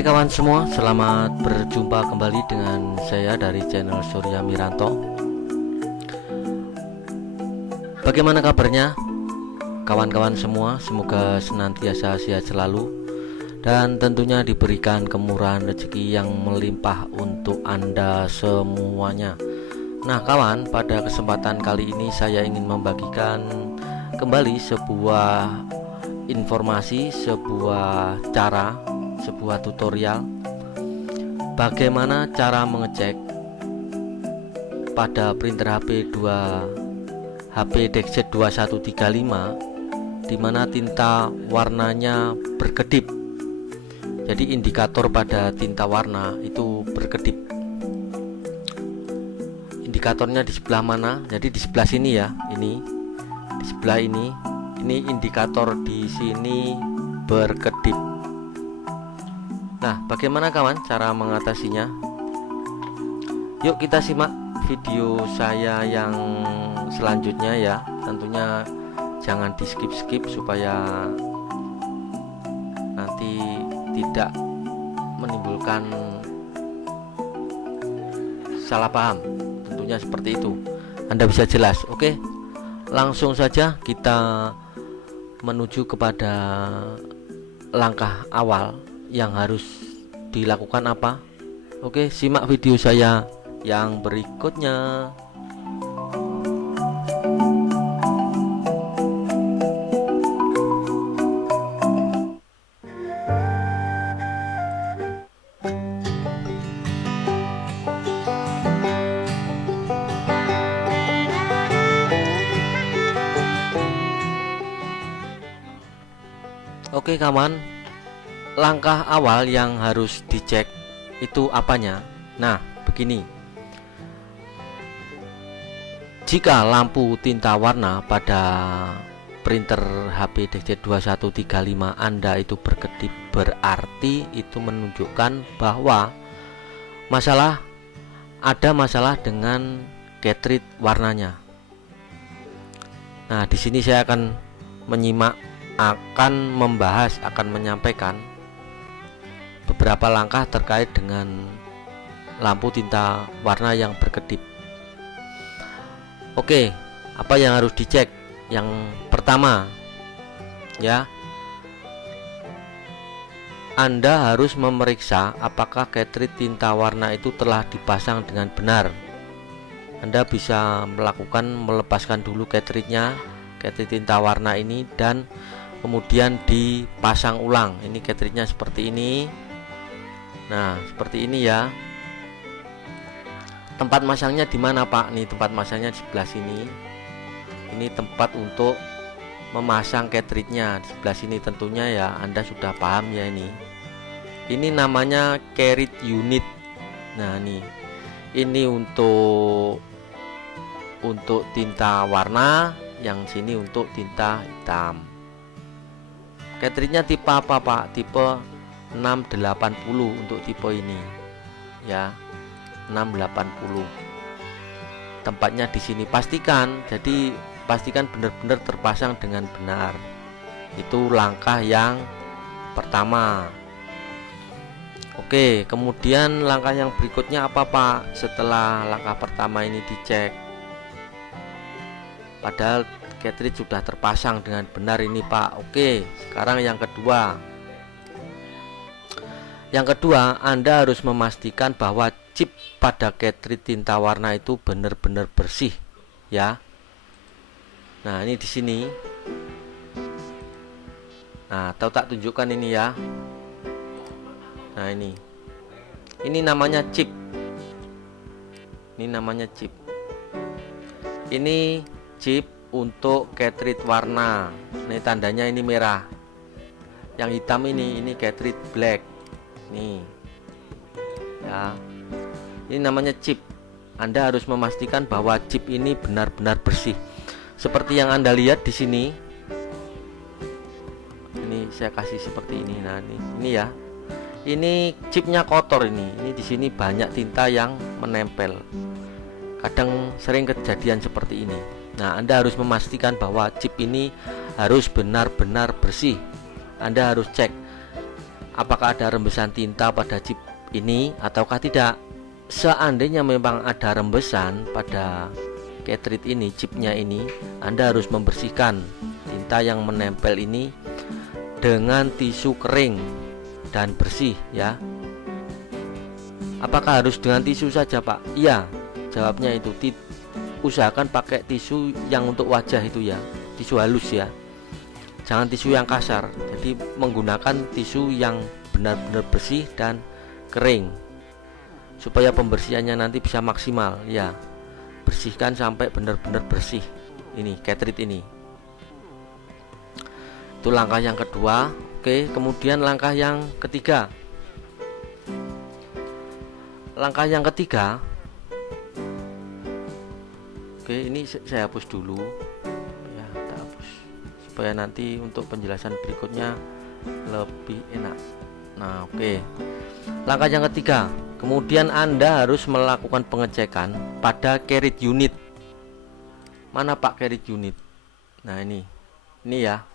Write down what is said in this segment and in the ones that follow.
Hai kawan semua, selamat berjumpa kembali dengan saya dari channel Surya Miranto. Bagaimana kabarnya kawan-kawan semua? Semoga senantiasa sehat selalu dan tentunya diberikan kemurahan rezeki yang melimpah untuk Anda semuanya. Nah kawan, pada kesempatan kali ini saya ingin membagikan kembali sebuah informasi, sebuah cara, sebuah tutorial bagaimana cara mengecek pada printer HP DXZ 2135 dimana tinta warnanya berkedip. Jadi indikator pada tinta warna itu berkedip. Indikatornya di sebelah mana? Jadi di sebelah sini ya, ini di sebelah ini indikator di sini berkedip. Nah, bagaimana kawan cara mengatasinya? Yuk kita simak video saya yang selanjutnya ya. Tentunya jangan di skip supaya nanti tidak menimbulkan salah paham. Tentunya seperti itu. Anda bisa jelas. Oke. Langsung saja kita menuju kepada langkah awal yang harus dilakukan apa. Oke, simak video saya yang berikutnya. Oke kawan, langkah awal yang harus dicek itu apanya? Nah, begini. Jika lampu tinta warna pada printer HP DXZ 2135 Anda itu berkedip, berarti itu menunjukkan bahwa ada masalah dengan cartridge warnanya. Nah, di sini saya akan menyampaikan beberapa langkah terkait dengan lampu tinta warna yang berkedip. Oke, apa yang harus dicek? Yang pertama ya, Anda harus memeriksa apakah cartridge tinta warna itu telah dipasang dengan benar. Anda bisa melepaskan dulu cartridge tinta warna ini dan kemudian dipasang ulang. Ini cartridge-nya seperti ini. Nah, seperti ini ya. Tempat masangnya di mana, Pak? Nih, tempat masangnya di sebelah sini. Ini tempat untuk memasang cartridge-nya di sebelah sini tentunya ya. Anda sudah paham ya ini. Ini namanya cartridge unit. Nah, nih. Ini untuk tinta warna, yang sini untuk tinta hitam. Cartridge-nya tipe apa, Pak? Tipe 680 untuk tipe ini ya, 680. Tempatnya di sini pastikan benar-benar terpasang dengan benar. Itu langkah yang pertama. Oke, kemudian langkah yang berikutnya apa, Pak? Setelah langkah pertama ini dicek, padahal cartridge sudah terpasang dengan benar ini, Pak. Oke, sekarang yang kedua. Anda harus memastikan bahwa chip pada cartridge tinta warna itu benar-benar bersih ya. Nah, ini di sini. Nah, tak tunjukkan ini ya. Nah, ini namanya chip. Ini chip untuk cartridge warna. Ini tandanya ini merah. Yang hitam ini cartridge black. Nih. Ya. Ini namanya chip. Anda harus memastikan bahwa chip ini benar-benar bersih. Seperti yang Anda lihat di sini. Ini saya kasih seperti ini. Nah, ini ya. Ini chipnya kotor ini. Ini di sini banyak tinta yang menempel. Kadang sering kejadian seperti ini. Nah, Anda harus memastikan bahwa chip ini harus benar-benar bersih. Anda harus cek apakah ada rembesan tinta pada chip ini ataukah tidak. Seandainya memang ada rembesan pada cartridge ini, chipnya ini, Anda harus membersihkan tinta yang menempel ini dengan tisu kering dan bersih ya. Apakah harus dengan tisu saja, Pak? Iya, jawabnya itu usahakan pakai tisu yang untuk wajah itu ya, tisu halus ya, jangan tisu yang kasar. Jadi menggunakan tisu yang benar-benar bersih dan kering supaya pembersihannya nanti bisa maksimal ya. Bersihkan sampai benar-benar bersih ini cartridge ini. Itu langkah yang kedua. Oke, kemudian langkah yang ketiga. Langkah yang ketiga, oke, ini saya hapus dulu ya, kita hapus supaya nanti untuk penjelasan berikutnya lebih enak. Nah, oke. Langkah yang ketiga, kemudian Anda harus melakukan pengecekan pada cartridge unit. Mana Pak cartridge unit? Nah, ini ya.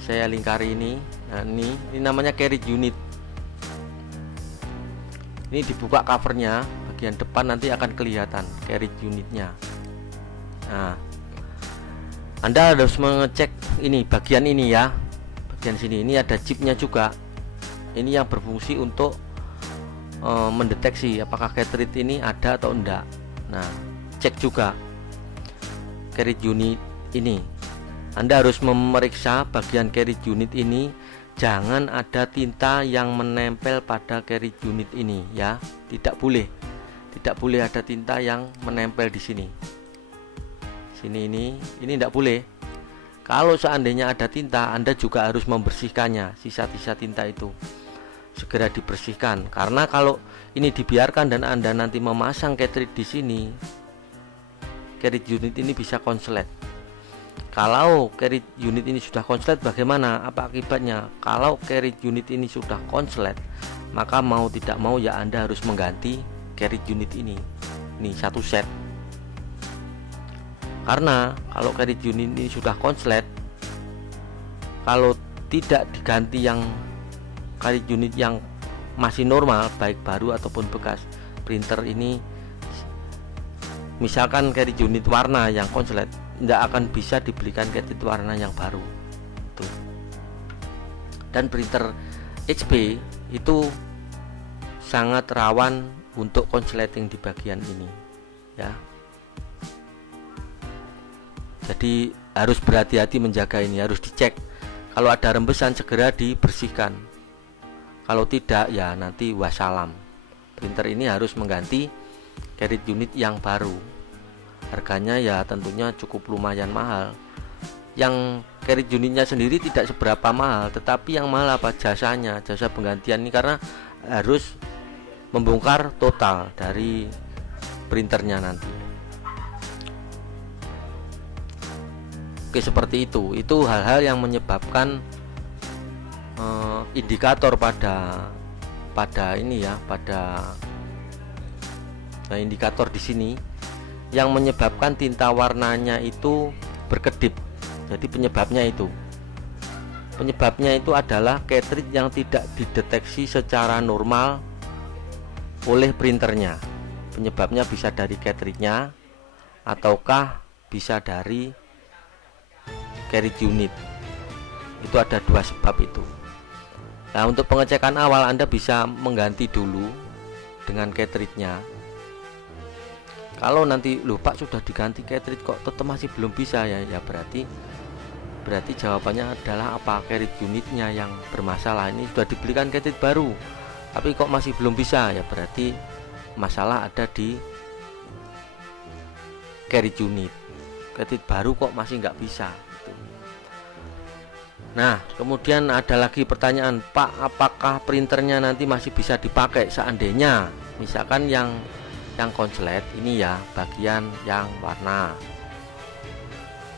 Saya lingkari ini. Nah, ini namanya cartridge unit. Ini dibuka covernya, bagian depan nanti akan kelihatan cartridge unitnya. Nah, Anda harus mengecek ini bagian ini ya, bagian sini. Ini ada chipnya juga. Ini yang berfungsi untuk mendeteksi apakah cartridge ini ada atau enggak. Nah, cek juga cartridge unit ini. Anda harus memeriksa bagian cartridge unit ini. Jangan ada tinta yang menempel pada cartridge unit ini ya. Tidak boleh ada tinta yang menempel di sini. Ini tidak boleh. Kalau seandainya ada tinta, Anda juga harus membersihkannya. Sisa-sisa tinta itu segera dibersihkan. Karena kalau ini dibiarkan dan Anda nanti memasang cartridge di sini, cartridge unit ini bisa konslet. Kalau cartridge unit ini sudah konslet, bagaimana? Apa akibatnya? Kalau cartridge unit ini sudah konslet, maka mau tidak mau ya Anda harus mengganti cartridge unit ini. Ini satu set. Karena kalau cartridge unit ini sudah konslet, kalau tidak diganti yang cartridge unit yang masih normal, baik baru ataupun bekas, printer ini, misalkan cartridge unit warna yang konslet, tidak akan bisa dibelikan cartridge warna yang baru tuh. Dan printer HP itu sangat rawan untuk konsleting di bagian ini ya. Jadi harus berhati-hati menjaga ini, harus dicek. Kalau ada rembesan segera dibersihkan. Kalau tidak ya nanti wassalam. Printer ini harus mengganti cartridge unit yang baru. Harganya ya tentunya cukup lumayan mahal. Yang cartridge unitnya sendiri tidak seberapa mahal, tetapi yang mahal apa? Jasanya, jasa penggantian ini, karena harus membongkar total dari printernya nanti. Oke, seperti itu. Itu hal-hal yang menyebabkan indikator pada ini ya, pada indikator di sini yang menyebabkan tinta warnanya itu berkedip. Jadi penyebabnya itu adalah cartridge yang tidak dideteksi secara normal oleh printernya. Penyebabnya bisa dari cartridge-nya ataukah bisa dari cartridge unit. Itu ada dua sebab itu. Nah, untuk pengecekan awal Anda bisa mengganti dulu dengan cartridge-nya. Kalau nanti lupa sudah diganti cartridge kok tetap masih belum bisa ya berarti jawabannya adalah apa? Cartridge unitnya yang bermasalah. Ini sudah dibelikan cartridge baru tapi kok masih belum bisa, ya berarti masalah ada di cartridge unit. Cartridge baru kok masih nggak bisa. Nah, kemudian ada lagi pertanyaan, Pak, apakah printernya nanti masih bisa dipakai seandainya misalkan yang konslet ini ya, bagian yang warna,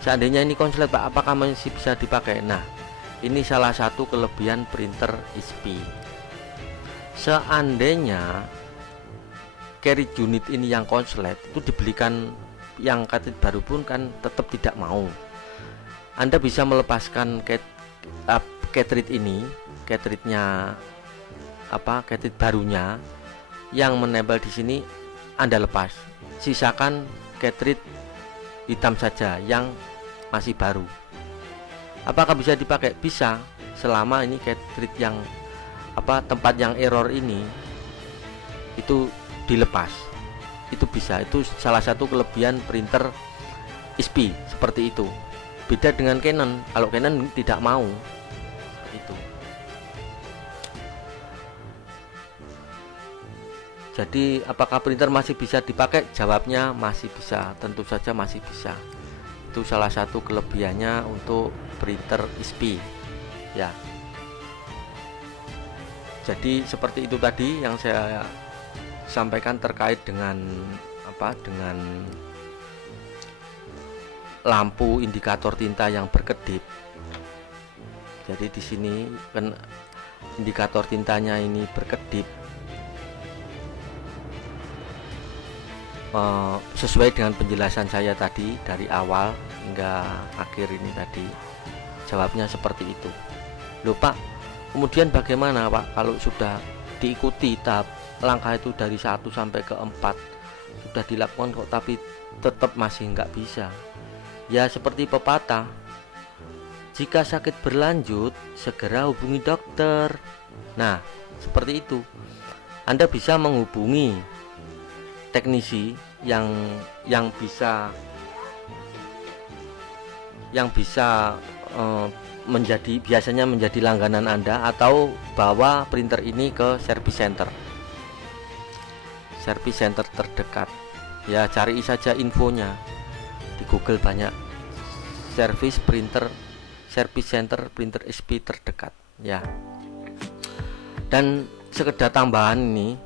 seandainya ini konslet Pak, apakah masih bisa dipakai? Nah, ini salah satu kelebihan printer HP. Seandainya cartridge unit ini yang konslet itu dibelikan yang cartridge baru pun kan tetap tidak mau. Anda bisa melepaskan cartridge ini cartridge-nya, cartridge barunya yang menempel di sini Anda lepas, sisakan cartridge hitam saja yang masih baru. Apakah bisa dipakai? Bisa, selama ini cartridge yang tempat yang error ini itu dilepas. Itu bisa, itu salah satu kelebihan printer XP seperti itu. Beda dengan Canon, kalau Canon tidak mau itu. Jadi apakah printer masih bisa dipakai? Jawabnya masih bisa, tentu saja masih bisa. Itu salah satu kelebihannya untuk printer XP ya. Jadi seperti itu tadi yang saya sampaikan terkait dengan dengan lampu indikator tinta yang berkedip. Jadi di sini kan indikator tintanya ini berkedip sesuai dengan penjelasan saya tadi dari awal hingga akhir ini tadi. Jawabnya seperti itu. Loh Pak, kemudian bagaimana Pak kalau sudah diikuti tahap langkah itu dari 1 sampai ke 4 sudah dilakukan kok tapi tetap masih nggak bisa? Ya seperti pepatah, jika sakit berlanjut segera hubungi dokter. Nah seperti itu, Anda bisa menghubungi teknisi yang bisa biasanya menjadi langganan Anda, atau bawa printer ini ke service center terdekat ya. Cari saja infonya di Google, banyak service center printer XP terdekat ya. Dan sekedar tambahan ini,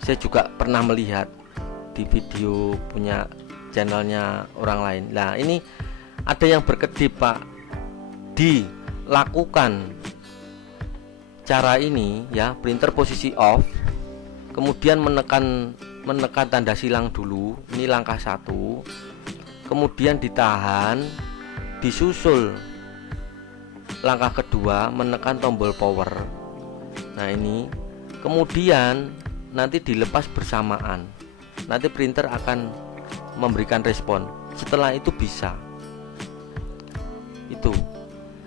saya juga pernah melihat di video punya channelnya orang lain. Nah ini ada yang berkedip Pak, dilakukan cara ini ya, printer posisi off, kemudian menekan tanda silang dulu, ini langkah 1, kemudian ditahan, disusul langkah kedua menekan tombol power. Nah ini kemudian nanti dilepas bersamaan, nanti printer akan memberikan respon. Setelah itu bisa. Itu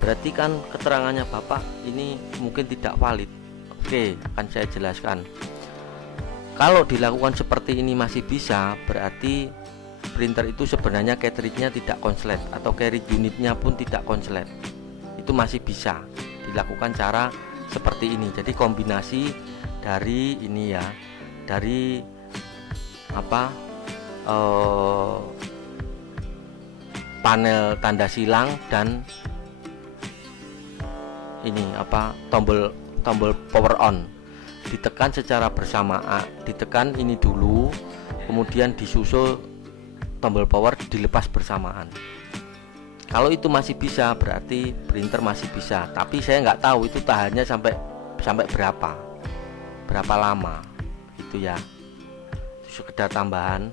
berarti kan keterangannya Bapak ini mungkin tidak valid. Oke, akan saya jelaskan. Kalau dilakukan seperti ini masih bisa, berarti printer itu sebenarnya cartridge-nya tidak konslet, atau cartridge unitnya pun tidak konslet. Itu masih bisa dilakukan cara seperti ini. Jadi kombinasi dari ini ya, dari panel tanda silang dan ini tombol power on, ditekan secara bersamaan, ditekan ini dulu, kemudian disusul tombol power, dilepas bersamaan. Kalau itu masih bisa, berarti printer masih bisa. Tapi saya nggak tahu itu tahannya sampai berapa lama itu ya. Itu sekedar tambahan.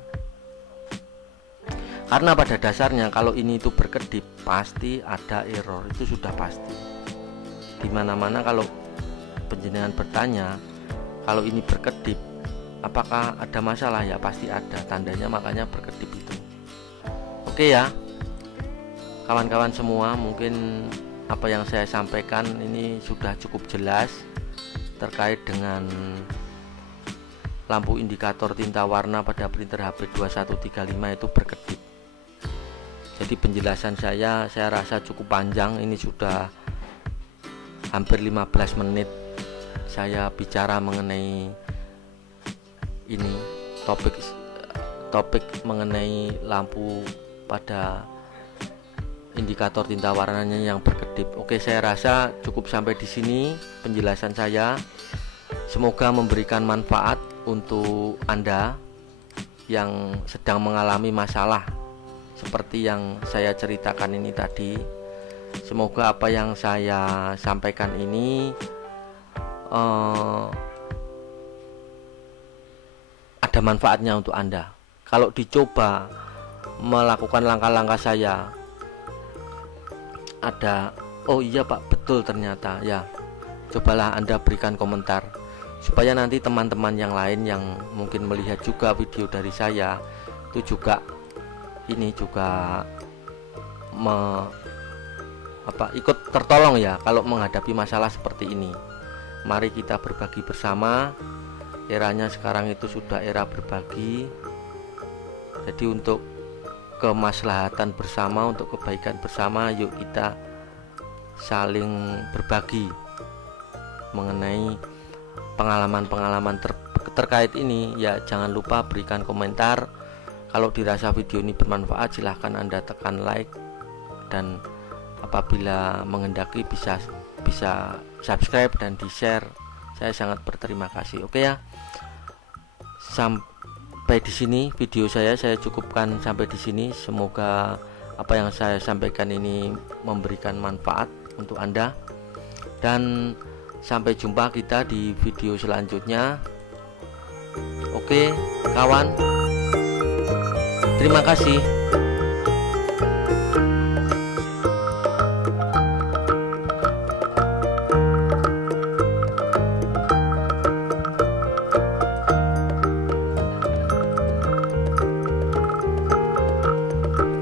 Karena pada dasarnya kalau ini itu berkedip pasti ada error, itu sudah pasti. Dimana-mana kalau penjenengan bertanya, kalau ini berkedip apakah ada masalah, ya pasti ada tandanya, makanya berkedip itu. Oke ya kawan-kawan semua, mungkin apa yang saya sampaikan ini sudah cukup jelas terkait dengan lampu indikator tinta warna pada printer HP 2135 itu berkedip. Jadi penjelasan saya rasa cukup panjang, ini sudah hampir 15 menit saya bicara mengenai ini, topik mengenai lampu pada indikator tinta warnanya yang berkedip. Oke, saya rasa cukup sampai di sini penjelasan saya. Semoga memberikan manfaat untuk Anda yang sedang mengalami masalah seperti yang saya ceritakan ini tadi. Semoga apa yang saya sampaikan ini ada manfaatnya untuk Anda. Kalau dicoba melakukan langkah-langkah saya, ada, oh iya Pak, betul ternyata ya, cobalah Anda berikan komentar, supaya nanti teman-teman yang lain yang mungkin melihat juga video dari saya itu juga ikut tertolong ya kalau menghadapi masalah seperti ini. Mari kita berbagi bersama. Eranya sekarang itu sudah era berbagi. Jadi untuk kemaslahatan bersama, untuk kebaikan bersama, yuk kita saling berbagi mengenai pengalaman-pengalaman terkait ini. Ya jangan lupa berikan komentar. Kalau dirasa video ini bermanfaat, silahkan Anda tekan like, dan apabila menghendaki bisa subscribe dan di share. Saya sangat berterima kasih. Oke ya, sampai di sini video saya cukupkan sampai di sini. Semoga apa yang saya sampaikan ini memberikan manfaat untuk Anda, dan sampai jumpa kita di video selanjutnya. Oke kawan, terima kasih.